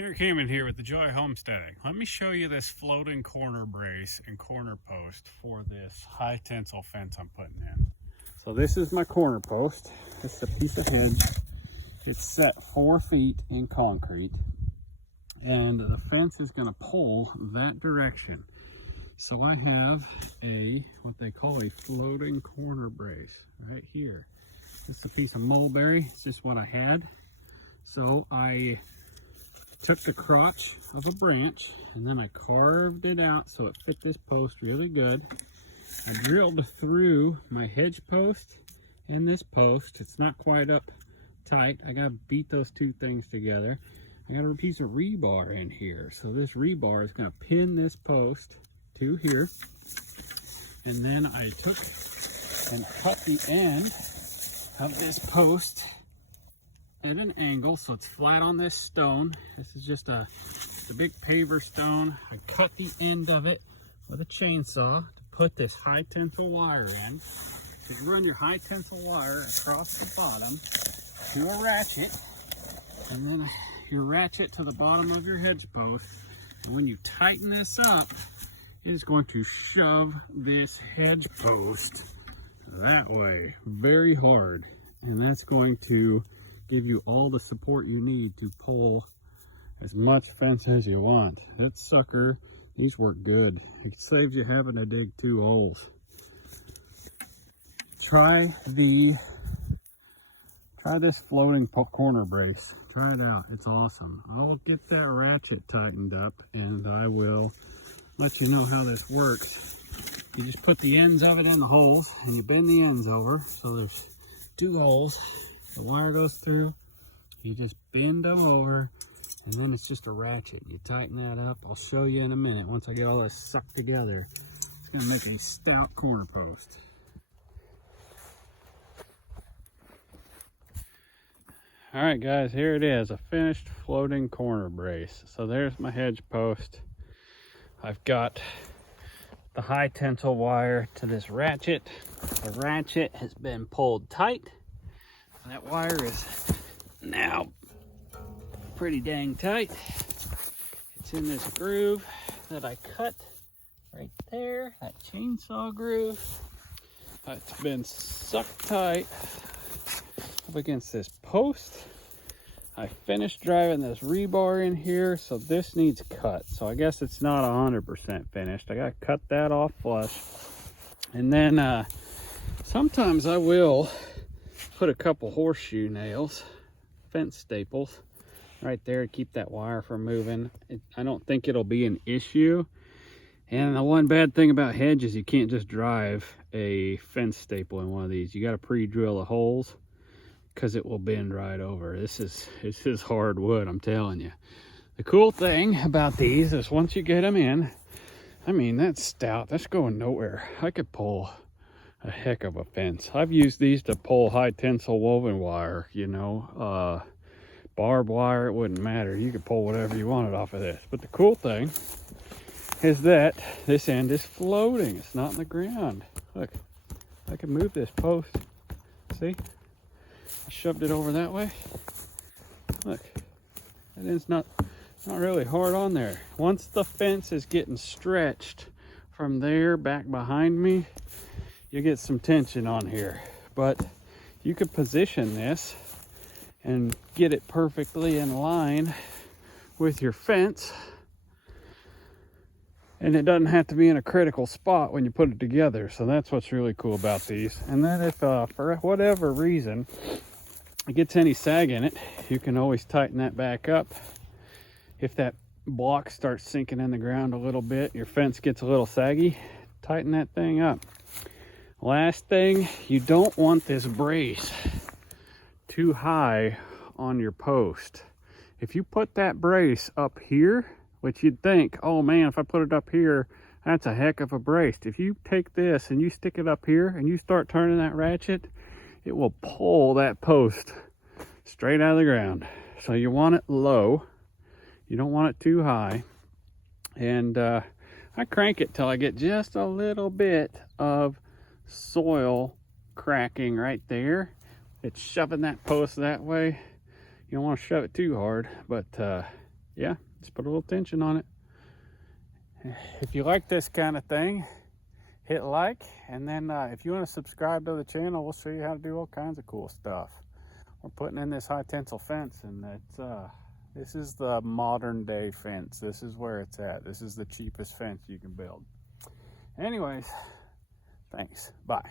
Here came in here with the Joy Homesteading. Let me show you this floating corner brace and corner post for this high tensile fence I'm putting in. So this is my corner post. It's a piece of hedge. It's set 4 feet in concrete, and the fence is going to pull that direction. So I have what they call a floating corner brace right here. This is a piece of mulberry. It's just what I had. So I took the crotch of a branch and then I carved it out so it fit this post really good. I drilled through my hedge post and this post. It's not quite up tight. I gotta beat those two things together. I got a piece of rebar in here. So this rebar is gonna pin this post to here. And then I took and cut the end of this post at an angle so it's flat on this stone. This is just a big paver stone. I cut the end of it with a chainsaw to put this high tensile wire in. You run your high tensile wire across the bottom to a ratchet, and then you ratchet to the bottom of your hedge post. And when you tighten this up, it is going to shove this hedge post that way very hard, and that's going to give you all the support you need to pull as much fence as you want. That sucker, these work good. It saves you having to dig 2 holes. Try this floating corner brace. Try it out. It's awesome. I'll get that ratchet tightened up and I will let you know how this works. You just put the ends of it in the holes and you bend the ends over. So there's 2 holes. The wire goes through, you just bend them over, and then it's just a ratchet. You tighten that up. I'll show you in a minute once I get all this sucked together. It's going to make a stout corner post. All right, guys, here it is, a finished floating corner brace. So there's my hedge post. I've got the high tensile wire to this ratchet. The ratchet has been pulled tight. That wire is now pretty dang tight. It's in this groove that I cut right there, that chainsaw groove. It's been sucked tight up against this post. I finished driving this rebar in here, so this needs cut. So I guess it's not 100% finished. I gotta cut that off flush. And then sometimes I will put a couple horseshoe nails, fence staples, right there to keep that wire from moving. I don't think it'll be an issue. And the one bad thing about hedges, you can't just drive a fence staple in one of these. You got to pre-drill the holes because it will bend right over. This is hard wood, I'm telling you. The cool thing about these is once you get them in, I mean, that's stout. That's going nowhere. I could pull a heck of a fence. I've used these to pull high tensile woven wire, you know, barbed wire, it wouldn't matter. You could pull whatever you wanted off of this. But the cool thing is that this end is floating. It's not in the ground. Look, I can move this post. See? I shoved it over that way. Look, that end's not really hard on there. Once the fence is getting stretched from there back behind me, you get some tension on here, but you can position this and get it perfectly in line with your fence, and it doesn't have to be in a critical spot when you put it together. So that's what's really cool about these. And then if for whatever reason it gets any sag in it, you can always tighten that back up. If that block starts sinking in the ground a little bit, your fence gets a little saggy, tighten that thing up. Last thing, you don't want this brace too high on your post. If you put that brace up here, which you'd think, oh man, if I put it up here, that's a heck of a brace. If you take this and you stick it up here and you start turning that ratchet, it will pull that post straight out of the ground. So you want it low. You don't want it too high. And I crank it till I get just a little bit of soil cracking right there. It's shoving that post that way. You don't want to shove it too hard, but yeah, just put a little tension on it. If you like this kind of thing, hit like, and then if you want to subscribe to the channel, we'll show you how to do all kinds of cool stuff. We're putting in this high tensile fence, and this is the modern day fence. This is where it's at. This is the cheapest fence you can build. Anyways, thanks. Bye.